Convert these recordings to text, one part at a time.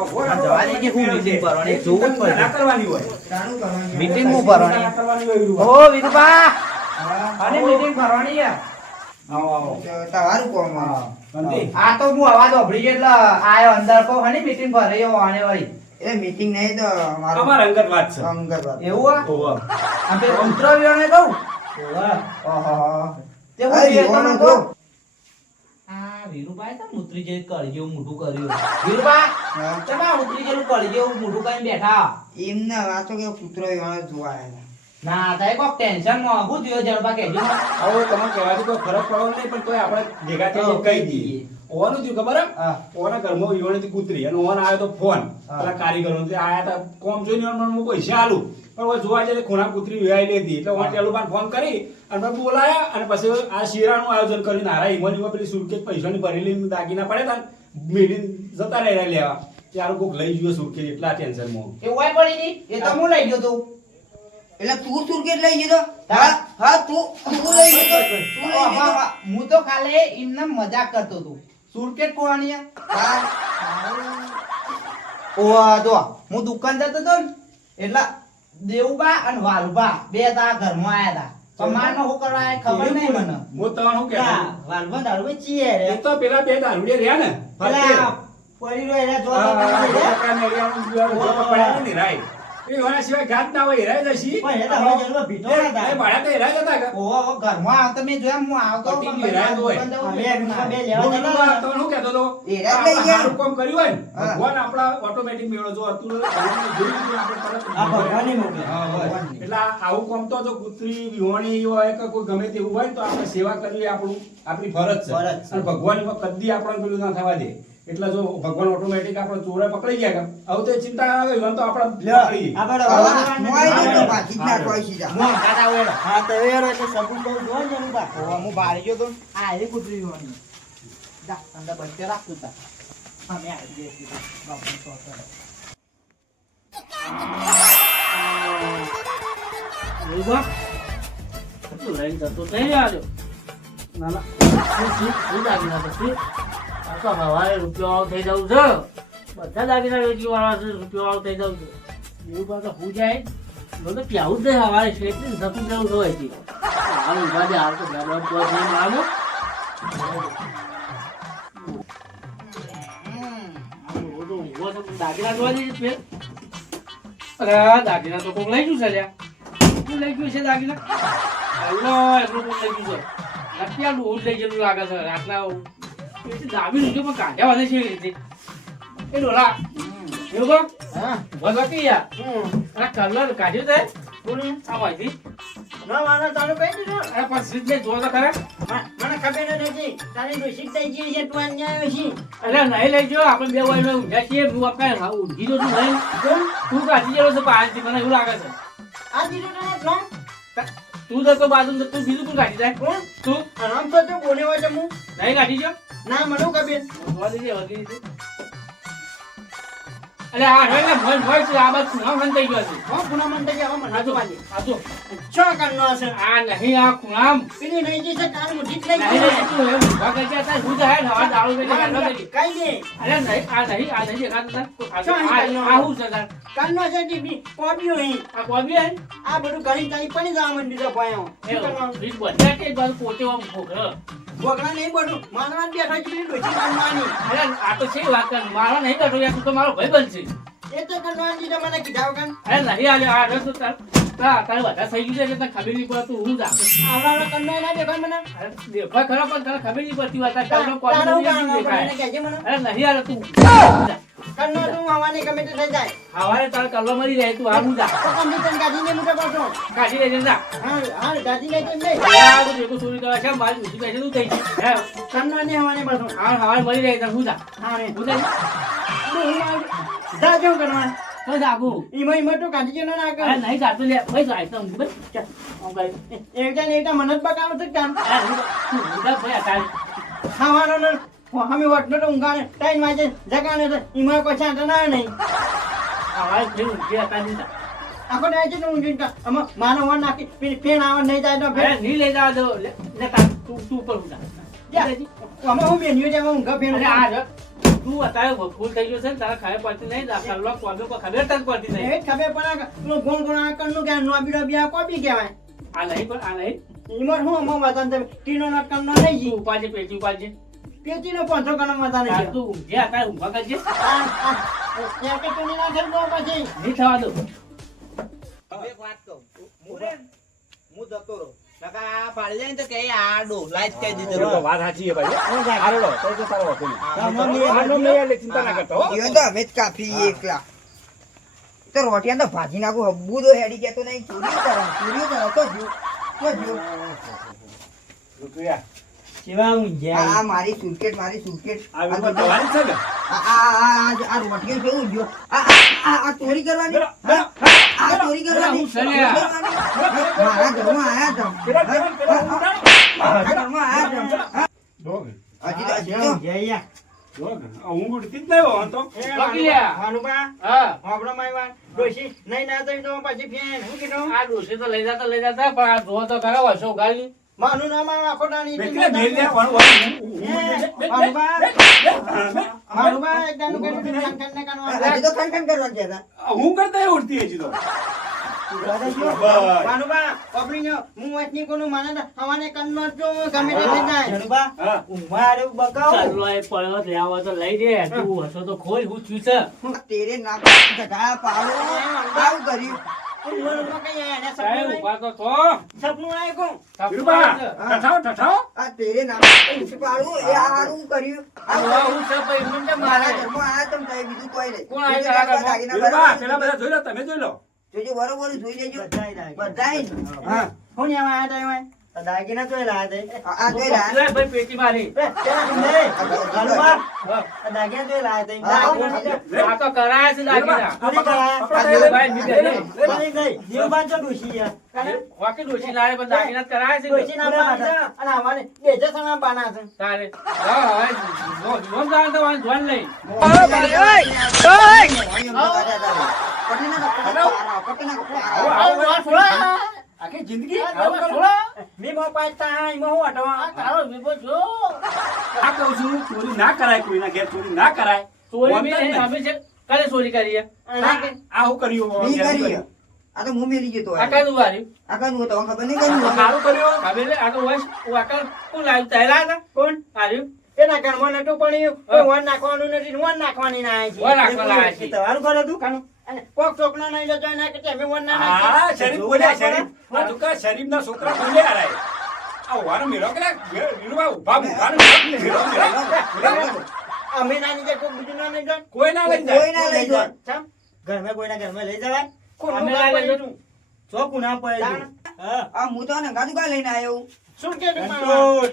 ભગવાન જવાની કે હું મીટિંગ કરવાની જોવું જ પડે ના કરવાની હોય મીટિંગ હું ભરવાની કરવાની હોય વિરુભા. ઓ વિરુભા અને મીટિંગ ભરવાની છે આવો આવો તમારું કોમ હા બંધી આ તો હું અવાજ ઓભળી ગયો એટલે આયો અંદર કો હની મીટિંગ ભરાઈ આને વાળી એ મીટિંગ નહીં તો અમાર અંગત વાત છે અંગત વાત. એવું આ ઓહો આપે ઉતરવ્યોને કહું ઓહો તે હું અરે, બે યુવાનો તો તો. આ વિરુભાઈ તો ઉતરી જઈ કરી જેવું મોઢું કર્યું વિરુભા હા. તમે ઉતરી જેવું કરી જેવું મોઢું કરીને બેઠા એમને વાંચો કે પુત્ર એવાને જોવા આયેલા. ના થાય કોક ટેન્શન માં હું થયો જરબા કેજો આવો તમે કહેવાથી કોઈ ફરક પડવાનો નહીં પણ તોય આપણે ભેગા થઈને કહી દઈએ ઓવાનું થયું ખબર હે? હા. ઓના ઘરમાં ઈવણથી કૂતરી અને ઓન આવ્યો તો ફોન હા. પેલા કારીગરો તે આયા તા કોમ જોઈને મને હું પૈસા આલું પણ ઓય જોવા જઈએ ખૂણા કૂતરી વેવાઈ લેતી એટલે ઓન ટેલુબાન ફોન કરી અને પછી બોલાયા અને પછી આ શિરાનું આયોજન કરીને હારા ઈમોની પેલી સુટકેસ પૈસાની ભરેલી દાગીના પડ્યા તા મેળીને જતા રહ્યા લેવા ત્યારે કોક લઈ ગયો સુટકેસ એટલા ટેન્શનમાં એ વાય પડી ની એ તો હું લઈ ગયો તો એટલે તું સુરકેટ લઈ ગયો તો? હા હા તું લઈ ગયો તો? તું લઈ ગયો તો? હું તો કાલે એમને મજાક કરતો હતો સુરકેટ કોવાની હા. ઓ જો હું દુકાન જતો હતો ને એટલે દેવુબા અને વાલુબા બે તા ઘરમાં આયા હતા પણ મારનો શું કરવા આયા ખબર નહીં મને હું તમને શું કહેતો હતો? વાલુબા દારૂ ચીએ રે એ તો પેલા બે દારૂડિયા રહ્યા ને પેલા પડી રહ્યો એના જો હા, બટાકાને એરિયામાં જોવા પડ્યા ને રાય. એ ઓના સિવાય ઘાત ના હોય હેરાય જશી. પણ એ તો હવે જલ્લો ભીટો ના થાય. એ ભાડા તો હેરાય જતા કે. ઓ ઘરમાં આવતો મેં જોયા હું આવતો પટી પણ ગઈ રાત હોય. દુકાન જવું અમે ના. બે હું કીધું આ તમને શું કહેતો હતો? હેરાય લઈ ગયા. સારું કામ કર્યું હોય ને, હા. ભગવાન આપણા ઓટોમેટિક મેળો જો હતું ને, જોઈ લીધું આપણે તરત આ ભગવાનની મોકલી. હા, બસ. એટલે આવું કામ તો જો કૂતરી વિહોણી હોય કે કોઈ ગમે તેવું હોય ને તો આપણે સેવા કરવી એ આપણી ફરજ છે. ફરજ છે. અને ભગવાન એમાં કદી આપણને પેલું ના થવા દે. એટલે જો ભગવાન ઓટોમેટિક આપણે ચોરે પકડી ગયા કે આવું તો ચિંતા ના આવે તો આપણે પકડીએ. આપણે હવે હવે મોય નહીં તો પાછી જ ના કોઈ સીધા. હું કાકા આવેલો. હા તો એ એટલે સબૂત બહુ જોવા ને એનું બા. હું બારી ગયો તો આ એ કૂતરી જોવાની. જા અંદર બચ્ચે રાખતું તા. હા મેં આવી ગઈ હતી. બાપુ તો હતો. રૂપા તું લઈને જતો નહીં આવ્યો ના ના શું દાગીના પછી આ તો હવારે રૂપિયો વાળો થઈ જવું છે બધા દાગીના વેચી વાળા છે રૂપિયો વાળો થઈ જવું છે એવું પાછું હું જાય મને તો પ્યાવું જ નહીં હવારે છે એટલે જતું જવું હોય છે હાલ ઉભા દે હાલ તો ગાડવા પર નહીં આવો દાગીના જોવા જઈએ છે અરે દાગીના તો કોક લઈ ગયું છે લ્યા શું લઈ ગયું છે દાગીના એટલું કોક લઈ ગયું છે નથી આટલું હું જ લઈ ગયેલું લાગે છે આટલા દાબી લીધું પણ કાઢ્યા વધે છે એવી રીતે એ ડોલા એવું કહો હા વગતી યાર અરે કલર કાઢ્યો તે કોને આ માહિતી ના મારા તારું કહી દીધું અરે પણ સીધે જોવા તો ખરા મને ખબર નથી તારી ડોશી થઈ ગઈ છે તું અહીંયા આવ્યો છે અરે નહીં લઈ ગયો આપણે બે વાય ઊંઘ્યા છીએ હું આપણે ઊંઘી જો છું નહીં તું કાઢી ગયેલો છે પાછી મને એવું લાગે છે આ દીધું તને ફોન તું તો બાજુ તું બીજું તું કાઢી જાય કોણ તું આરામ તો તું બોલે હોય તો હું નહીં કાઢી ગયો ના મને ખબર જોવા દીધી વગી દીધી અરે આ હવે ભય છે આ બાદ ખૂણા મન થઈ ગયો છે હા પુના મન થઈ ગયા મને આજો વાજે આજો છો કરનો હશે આ નહીં આ ખૂણામ પેલી નહીં જશે તાર મુઠી જ લઈ નહીં ગઈ નહીં તું એમ ઊભા કરી ગયા તા હું તો હે નવા દારૂ પીને કાઢવા કરી કઈ દે અરે નહીં આ દેખાતું તા શું અહીં કાઢનો? આ હું છે તાર કરનો છે દીદી કોબી અહીં આ કોબી હે આ બધું ઘણી તારી પડી જવા મંડી છે પાયો એ બીજ બધા કે બાદ પોતે આમ ખોખરો ભોગલા નહીં બધું મારવા જ બેઠા છે ડોશી કરવાની અરે આ તો છે વાત કર મારો નહીં કાઢો યાર તું તો મારો ભાઈ બનશે એ તો કરવાની દીધા મને કીધા વગર અરે નહીં આલે આ રસ તો તાર તારે બધા થઈ ગયું છે એટલે તને ખબર નહીં પડતું હું જા આવડા કરનો ના દેખાય મને અરે દેખાય ખરા પણ તને ખબર નહીં પડતી વાત તારો તારો કોબી કામ નહીં દેખાય મને કહેજે મને અરે નહીં આલે તું કરનો તું આવવાની ગમે તે થઈ જાય હવારે તારે કલ્લો મરી જાય તું આ હું જા તો કમ્પ્યુટર ગાડીને મુઠે પાછો કાઢી લેજે જા હા હા ગાડી લઈ જઈને આ બધું એકું ચોરી કરવા છે મારી ઉઠી બેસે તું થઈ હે કરનો ને આવવાની પાછો હા હવારે મરી જાય તાર હું જા હા ને હું જા જાજો કરવા તો જાગું ઈમાં તો કાઢી જો ના અરે કર નહીં જાતું લે ભાઈ જાય તો હું બસ ચાલ હું ગઈ એકટા ને એકટા મને જ બકાવો તો કામ અરે હું જા ભાઈ અતાર ખાવાનો ને અમે વટનો તો ઊંઘાને 3 વાગે જગાને તો ઈમાં કોઈ છાંટ ના નહીં હવારે ફેર ઊંઘી અતાર નહીં જા આખો ડાય છે ને ઊંઘી કા અમાર માનો વન નાખી પેલી ફેન આવવા નહીં જાય તો અરે ફેર નહીં લઈ જવા દો લે તાર તું ઉપર હું જા અમે હું બેન્યો છે ઊંઘા ફેન અરે આ જો તું તું અત્યારે ફૂલ થઈ ગયો છે ને તારા ખબર પડતી નહીં કલાક કોનો કોઈ ખબર તને પડતી નહીં એ ખબર પડે કે ગોળ ગોળ આ કરનું કે નોબી ડોબી આ કોબી કહેવાય આ નહીં પણ આ નહીં ઈમર હું અમો મતન તમે ટીનો નટ કરનો નહીં જી તું ઉપાડજે પેટી ઉપાડજે પેટીનો 500 કણ મતન તાર નહીં તું ઊંઘે અત્યારે ઊંઘવા કરજે આ કે ટીની ના ઘર નો પછી નહીં થવા દો એક વાત કહું હું જતો રહો નકા આ પાડી જાય ને તો કે આ ડો લાઈટ કહી દીધો બરોબર, વાત સાચી છે ભાઈ. હાલો, તો તારો હતો નહીં. આનો મેં એટલે ચિંતા ના કરતો, હો. ઈવન તો અમે જ કાપી એકલા તો રોટિયા તો ભાજી નાખું હબ્બુ તો હેડી જતો નહીં ચોરી કરો તો જો રૂપિયા. સેવા હું આ મારી સુરકેટ આ વિડીયો તમારી છે ને? આ રોટિયા કેવું જો આ ચોરી કરવાની બેરો, બેરો, આ ચોરી કરવાની હું સલ્યા. મારા ઘરમાં આયા તો પેલા, પેલા, પેલા, ઉડાડો. મારા ઘરમાં આયા તો ડોગ, હજી તો જયા ડોગ. આ ઊંઘ ઉડતી જ નહીં હો, આમ તો. બાકી લ્યા. હાનુબા હા આપણો માયવા ડોશી નહીં ના તો પછી ફેન હું કીધું આ ડોસી તો લઈ જતા પણ આ જો તો ખરા હશો ગાલી માનું નામ આખો ડાની બેટીને ભેલ લે, વાળું, વાળું. હાનુબા એક દાનું કે ખાન ને કાનો હજી તો ખન કરવા ગયા હતા આ હું કરતા એ ઉડતી હજી તો. હાનુબા પબલી હું વાતની કોનું માને તો હવાને કન્નો જો ગમે તે થઈ જાય હાનુબા હા. ઉમારે બકાવ ચાલો એ પડ્યો લેવા હોય તો લઈ દે તું હશો તો ખોલ હું છું છે તેરે નાક ગધા પાડો આવું કર્યું સાહેબ ઉભા તો થો સપનું આય કો વિરુબા, ઠઠાવો, ઠઠાવો. આ તેરે નાક પાડું એ આરું કર્યું આ હું છે ભાઈ મને મારા મારે ઘરમાં આયા તમ તાઈ બીજું કોઈ નહીં કોણ આયા તારા ઘરમાં? દાગીના વિરુબા, બરાબર. પેલા બધા જોઈ લો, તમે જોઈ લો. જોજો બરોબર જોઈ લેજો બધાય બધાય હા હું યાર આયા તા એમાં દાગીના તો લાયા દે આ જોઈ લા લે ભાઈ પેટી મારી હાનુબા દાગીના તો લાયા દે આ તો કરાય છે દાગીના ભાઈ ની દે જીવબાન તો ડોશી યાર વાકી ડોસી લાવે પણ દાગીના કરાય છે ડોશી ના પાડા અને અમારે બે જણા બાના છે તારે હા હવે જો જાણ તો વાન જોન લઈ આખી જિંદગી આવું કરો? મી મો પાતા ઈ મો હટવા તારો વિભો જો આ કહું છું, ચોરી ના કરાય, કોઈના ઘેર ચોરી ના કરાય. ચોરી મે વાંધો જ અમે છે કાલે ચોરી કરી છે આ હું કર્યું? નહીં કરી આ તો હું મેલી ગયો તો આ કાનું વારી આ કાનું તો ખબર નહીં કર્યું સારું કર્યું. હવે લે આ તો વસ વાકર કોણ લાવ્યું તૈયાર હતા કોણ આર્યું એના ઘરમાં નતું પણ વન નાખવાનું નથી વન નાખવાની ના આવી વન નાખવાના આવી છે. તમારું ઘર હતું કાનું અને કોક છોકરા નહીં લેજો એના કે અમે વન ના નાખી હા, શરીફ બોલ્યા, શરીફ. આ તુકા શરીફના છોકરા બોલ્યા રાય. આ વારો મેલો કે વિરુબા, ઉભા ઉભા મેલો, મેલો. અમે ના નીચે કોક બીજું ના લઈ જાય કોઈ ના લઈ કોઈ જાય. ના લઈ જાય ચમ ઘરમાં કોઈના ઘરમાં લઈ જવાય અમે ના લઈ જતું. ચોકું ના પડે હા આ હું તો ને ગાડું કા લઈને આવ્યો શું કે તું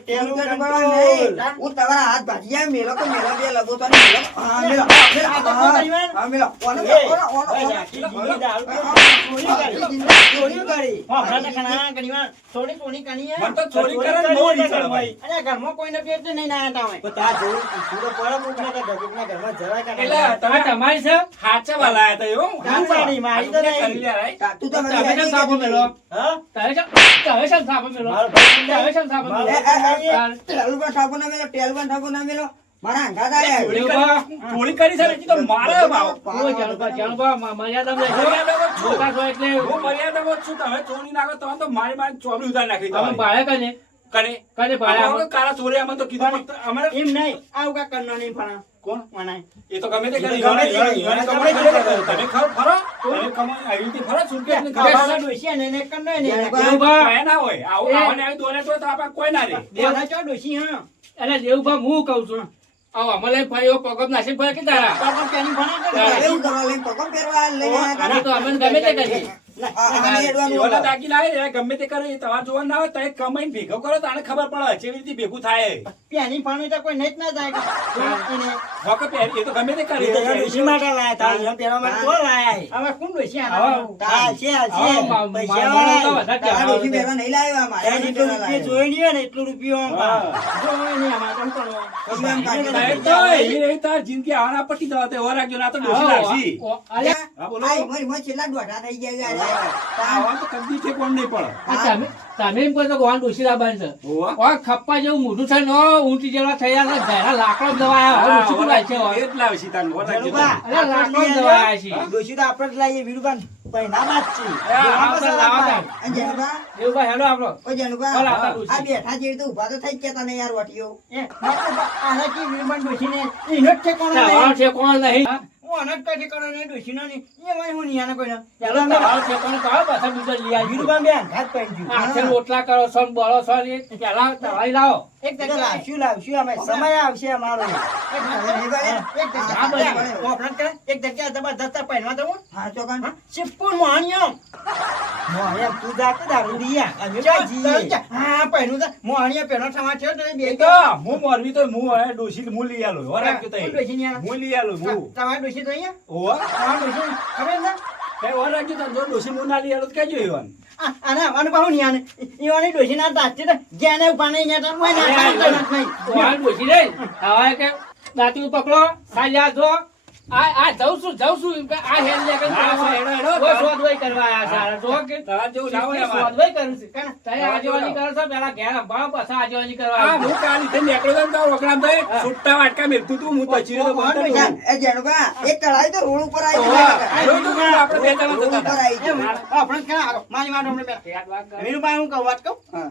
ટેલું કંટ્રોલ નહીં. હું તમારા હાથ ભાજી જાય મેલો તો મેલો બે લગો તો ને મેલો હા મેલો હા મેલો ઓનો મને તો ચોરી કરે ને બહુ ઈચ્છા હોય. ઘરમાં કોઈને પેટ નહીં ના હતા એટલે આ તમે તમારી છે હાચા લાયા હતા એવું? હાચા મારી તો નહીં. કરી લે રાય. તું તો તમે કેમ સાપો મેલો તમે કેમ સાપો મેલો તમે કેમ સાપો મેલો ટેલબન ઠાકો ના મેલો ટેલબન ઠાકો ના મેલો મારા અંગાત આયા ચોરી કરી છે ને હજી તો મારે ભાવ. ઓ જાણબા મર્યાદા મોટા છો એટલે હું મર્યાદામાં જ છું. તમે ચોરી નાખો તમે તો મારી ચોબડી ઉતારી નાખી તમે તમારી. ભાડે કને કને? કને ભાડે અમે કારા ચોરી અમે તો કીધું પણ અમે એમ નહીં આવું કા કરનો નહીં પણ કોણ? મનાય એ તો ગમે તે કરી. ગમે તે કરી. ઈવાને કમાઈ કરે કરે. તમે ફરો તમે કમાઈ આવી રીતે ફરો સુરકેસની ખબર ખાવાના ડોશી અને એને કરનો નહીં દેવભા કાંઈ ના હોય. આવાને આવી દોને તો આપણે કોઈ ના રહે. દેવના ચો ડોશી હા એટલે દેવભા હું કહું છું આવો અમારે ભાઈઓ પગમ નાસી ભાઈ કે તારા પણ તેની ભણા એવું કરવા લઈને પગમ ફેરવા લઈને આને તો અમે ગમે તે કરીએ એવાના દાગીના આવે ને ગમે તે કરે તમારે જોવાનું ના હોય તો એ કમાઈને ભેગો કરો તો આને ખબર પડે કેવી રીતે ભેગું થાય. પેની ભણું તો કોઈ નહીં જ ના જાય એને વખત એ તો ગમે તે કરે. ડોશી માટે લાયા તા પેલા માટે તો લાયા હવે કોણ ડોશી આના છે આ ડોશી ફેરવા નહીં લાવ્યા મારે જેટલો રૂપિયો જોઈ નહીં ને એટલો રૂપિયો જોઈ નહીં અમારે તો સાહેબ તો એ તાર જિંદગી આવાના પટી જવા તો એવો રાખજો ના તો ડોશી લાગશી. હા, બોલો. છેલ્લા દોઢા થઈ ગયા આવા તો કદી ઠેકવાનું નહીં પડે. આ તમે એમ કહો છો કે વાન ડોશી લાવવાની છે હોવે. ઓય ખપ્પા જેવું મોઢું છે નો ઊંચી જેવા થયા છે ઘેરા લાકડો જ દવાયા હવે ઊંચી બોલાય છે હવે. એ જ લાવે સીતાને, ઓર રાખજો તમે. જણુભા, અરે લાકડો જ દવાયા છે ડોશી તો આપણે જ લાવીએ વીરુભાન પહેલામાં જ છે. એ આ આપણે લાવા તા. અને જેનુભા, એવું ભાઈ હેડો આપણો ઓ જેનુભા, બોલ આ આવતા ડોશી. બેઠા જેવી તો ઊભા તો થઈ જ કેતા નહીં યાર વટીઓ. આના કે વીરુભાન ડોશીને એનો જ ઠેકાણો તમારો નહીં. ઠેકાણો નહીં હું આનો જ કોઈ ઠેકાણો નહીં, ડોશીનો નહીં. એમાંય હું નહીં આનો કોઈનો. ચાલો તમારો ઠેકાણો તો આવે પાછા બીજા લઈ આવી વીરુભાન બે અંગાત પહેરજો. હાથે રોટલા કરો છો ને બળો છો ને એ પેલા દવાઈ લાવો એક ટકા લાવશું અમે સમય આવશે અમારો એક હા, બરાબર. એક જગ્યા જબરદસ્ત પહેરવા દઉં હા ચોકન. સિપ્પુર મોહણિયો મોહણિયા તું જાતો દારૂડિયા અમે ક્યાં જઈએ હા પહેરું તો મોહણિયા પહેરો થવા છે તો બે એ તો હું મોરબી તો હું હવે ડોશી હું લઈ આલો. ઓર રાખજો તઈ. હું લઈ આલો હું. તમારે ડોશી તો અહીંયા હોવે. તમારે ડોશી ખબર ને કઈ ઓર રાખજો તમે. જો ડોશી હું ના લઈ આલો તો કહેજો એવાને. આના આનું કહું નહીં આને ઈવાની ડોશી ના દાંત છે જ્યાં ઉભા નહીં ત્યાં તો ના નહીં વાન ડોશી રે હવે કે દાંતી પકડો ખાલી આ જો આ જઉં છું એમ કે આ હેલ લે કે હા, હેડો, હેડો. સોદવાઈ કરવા આયા સારા જો કે તારા જેવું લાવો ને અમારે. સોદવાઈ કરું છું કાને તઈ આજવાની કરો છો પેલા ઘેર અંબાળો પછી આજવાની કરવા હા, આવ્યો. હું કાલ ઈથે નીકળ્યો તો ને તો રોકડામાં તો છૂટા વાટકા મેલતું તું. હું તચીરો તો બંધ હતું. એ જેનુભા, એક કઢાઈ તો રોડ ઉપર આવી હોવે. જાય. જોયું તું ને આપણે બે જણા રોડ જતા ઉપર હતા. આવી જાય. આપણે ક્યાં આગળ મારી વાત હમણાં પેલા યાદ વાત કરો. વીરુભાઈ હું કહું વાત કહું હા.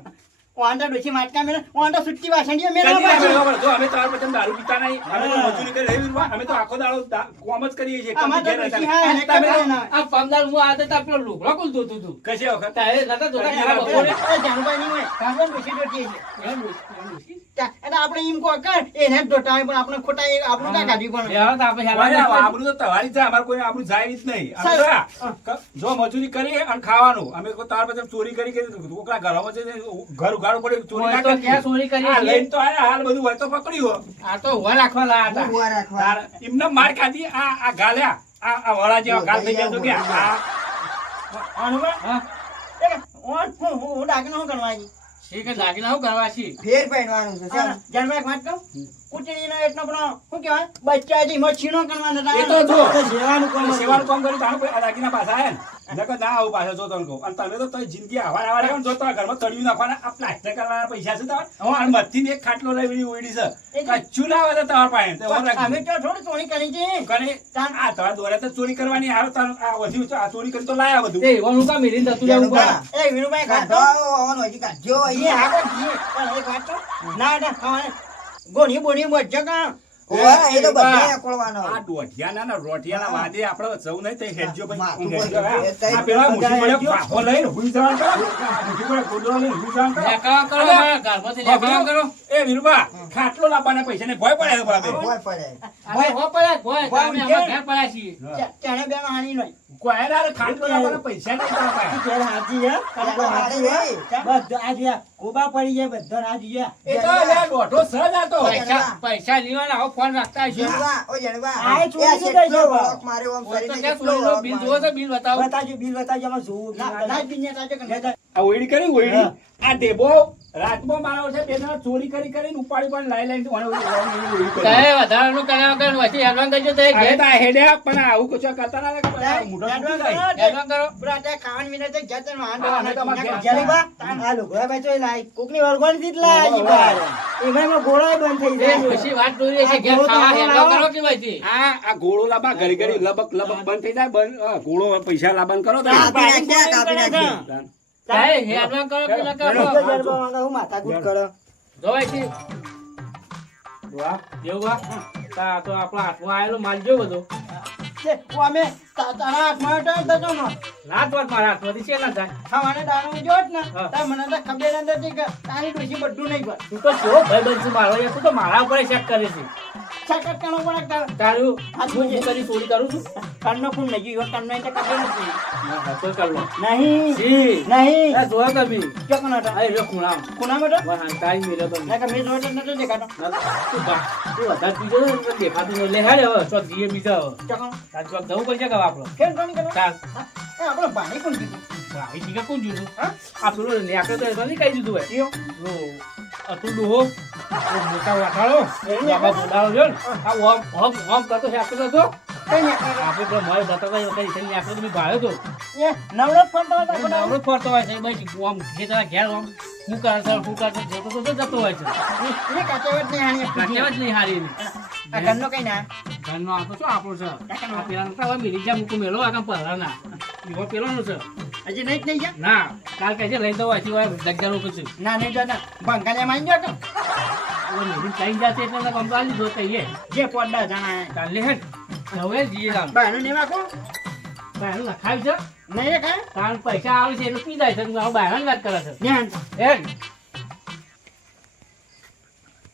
વાંડા ડોશી માટકા મેં વાંડા સુટ્ટી વાસણીઓ મેં કદી ના બરાબર. જો અમે તમારા પછી દારૂ પીતા નહીં. અમે તો મજૂરી કરી રહી વીરવા. અમે તો આખો દાડો કોમ જ કરીએ છીએ. અમારે તો કદી ઘેર ડોશી રહેતા હા નહીં. એને ખબર ના આ પંદર હું આ તો પેલો લુગડો કોણ ધોતું તું કશી વખત. તારે નતા ધોતા કદી ખરા ના બપોરે એ જાણુભાઈ નહીં હોય કાંગો ડોશી ડોશી છે એમ ડોશી. એટલે આપણે એમ કહો કર એને જ ડોટા પણ આપણે ખોટા એ આપણું ના કાઢી પણ યાર તો આપણે ભાઈ, હેલા આબરૂ તો તમારી જ છે. અમારે કોઈ આબરૂ જાય જ નહીં. અમે તો આ, જો મજૂરી કરી અને ખાવાનું. અમે કોઈ તાર પછી ચોરી કરી કોકના ઘરોમાં જઈને ઘર ઉઘાડું પડે ચોરી ના તો કરી. ક્યાં ચોરી કરીએ આ છીએ? લઈને તો આયા, હાલ બધું હોય તો પકડ્યું. આ તો ઉભા રાખવા લાયા હતા ઊભા રાખવા. તાર એમને માર ખાધી. આ ગાલ્યા. આ વડા જેવા ગાલ થઈ ગયા તો કે આ અનુભવ હા હું ડાકીને શું કરવા આવી શી કે દાગીના શું કરવા છીએ ફેર પહેરવાનું છે ચાલ. જાણભાઈ એક વાત કહું કુટણીનો એટલો બધો શું કહેવાય બચ્ચા હજી મચ્છીનો કરવાનો એ તો જો. સેવાનું કામ હતું. સેવાનું કામ કર્યું તારું કોઈ આ દાગીના પાછા આયા ને. નકર ના આવું પાછા જો તમે કહું. અને તમે તો તઈ જિંદગી આવા રહ્યો ને જો તમારા ઘરમાં તળિયું નાખવાના આ પ્લાસ્ટર કરવાના પૈસા છે તમારે. અને મધથી એક ખાટલો લઈ ઓળી છે. કચ્છું ના આવે તો તમારા પાસે. તો ઓર રાખજો. અમે તો થોડી ચોરી કરી છે કને આ તમારા દ્વારા તો ચોરી કરવાની. હારો તારું આ વધ્યું છે. આ ચોરી કરી તો લાયા બધું. તે એવાનું કામ મેરીને જતું રહેવું પડે. જેનુભા, એ વિનુભાઈ કાઢો કાઢો આવવાનો હજી કાઢજો એ અહીંયા. આગળ જઈએ પણ એક વાત કહું ના ના ખાવાને ગોળી બોડી બચ્ચો કાં ઓવે, એ તો બધાએ અકોળવાનો. આ દોઢિયાના ને રોટિયાના વાદે આપણે સૌ નહીં થઈ હેડજો ભાઈ. માથું હેડજો. પડે. આ પેલા મુઠ્ઠી પડે ફાફો લઈને હુઈ જવાનું કરો. આ મુઠ્ઠી પડે ગોદડો લઈને હુઈ જવાનું કરો. લેખાવા કરો મારા ઘરમાંથી લેખાવા કરો એ વીરબા, ખાટલો લાવવાના પૈસા ને ભય પડે છે બાપે. ભોય પડે. અમે હો પડ્યા ભોય ભોય અમે ઘેર. ઘેર પડ્યા છીએ તેને બેનો હાની નહીં કોઈ ના રે, ખાટલો લાવવાના પૈસા નહીં તમારા પાસે. ઘેર હાજી હે ખાટલો હાજી હે. બધો આજે કોબા પડી જાય બધો હાજી હે એ તો અલ્યા દોઢો સજ હતો. પૈસા લેવાના હવે ફોન રાખતા હશો જેનુભા, ઓ જેનુભા, આ એ ચોરી આ શું થાય છે જેટલો બા? વળોક માર્યો આમ તો શરીરને ક્યાં જેટલો ચોરીનો વળોક બિલ માર્યો. જુઓ તો બિલ બતાવો બતાજો બિલ બતાજો આમાં જોવું ના બિલ ને તાજો કે આ ઓયડી કરી ઓયડી. હા. આ ડેબો રાતમાં મારો છે. બે જણા ચોરી કરીને ઉપાડી પણ લાઈ લાઈને ઓયડી કરી. તે વધારાનું કર્યા વગર વચ્ચે હેલવાન કરજો તો એ હવે ઘેર તો આ હેડ્યા પણ આવું કશો કરતા ના લાગે. બધા મોઢો તૂટી જાય. હેલવાન કરો બ્રાટા ખાવાની મિનિટે જતે વાંધો હા, અમે તો અમારા ઘેર જરીબા આ લુગડા બેચો લાઈ કોકની વળગણ થી જ લાઈ બાર એમાં ગોળાય બંધ થઈ એ જાય ડોશી વાત દોરી છે ઘેર ખાવા હેલવાન કરો કે ભાઈ આ ગોળો લાબા ઘડી ઘડી લબક લબક બંધ થઈ જાય. બંધ ગોળો પૈસા લાબાન કરો તો. કાપી નાખ્યા, કાપી નાખ્યા. તારે હેલવાન કરો પેલા કરો હું માથાકૂટ કરો જોવાય છે વાહ દેવવા તા તો આપણા હાથમાં આવેલો માલ જો બધો અમે તારા હાથમાં તો તો રાત વાત મારા હાથમાંથી છે ના થાય ખાવાને દાણો જોત ને હા. તાર મને તો ખબર નથી કે તારી ડોશી બધું નહીં કર તું તો શું ભાઈ બંધ મારો યાર તું તો મારા ઉપર શક કરે છે સકટ કણો પણ તાર તારું હું કરી ચોરી કરું છું કણનો ફોન નહીં ગયો કણનો એટલે ખબર નથી ના હતો કરવો નહીં સી નહીં એ જોવા કભી જો કણો તો આ રે ખૂણા કોના માટે વા હંતાઈ મેલો તો ના કે મેં જોતો નતો દેખાતો તું બા તું વધારે પીજો ને તો દેખાતું નહીં લે હારે હવે તો દીએ બીજા હવે જો કણો તાર ચોક જવું પડશે કે આપણો કેમ કોણ કરો ચાલ એ આપણો પાણી કોણ કીધું આવી ટીકા કોણ જોયું હા આ પેલો ને આપણે તો એમાં નહીં કહી દીધું ભાઈ કયો ઓ અતુલ ડોહો ઓ મોટા વાટાળો બાબા બોલાવો જો ને આ ઓમ ઓમ ઓમ કરતો છે આપણે તો કઈ નીકળે? આપણે પેલો મોય જતો કઈ કઈ કઈ આપણે તો મેં ભાળ્યો તો એ નવરો જ ફરતો હતો ખોટા. નવરો જ ફરતો હોય છે ભાઈ આમ ખેતરા ઘેર આમ શું કરે છે શું કરે છે જતો તો જતો હોય છે એને કાચેવટ નહીં હારી આપી. કાચેવા જ નહીં હારી એની. આ ઘરનો કઈ ના ઘરનો આ તો શું આપણો છે આ પેલા નતા હોય મિરી જા મૂકું મેલો આ કામ પહેલાના એવો પેલાનો છે હજી નહીં જ નહીં ગયા? ના કાલ કહે છે લઈ દઉં અહીંથી હોય જગ્યા રોકું છું ના નહીં જોતા ભંગાને મારી ગયો તો મેરી ચાઈ જશે એટલે કંપાલી જો કહીએ જે પોડા જણા કાલે હેડ હવે જઈએ કામ બાયનું નહીં વાગો બહાર લખાય છે નહીં રે કાંઈ કારણ પૈસા આવે છે એટલે પી જાય છે તું આવું બહાર વાત કરે છે ધ્યાન હેડ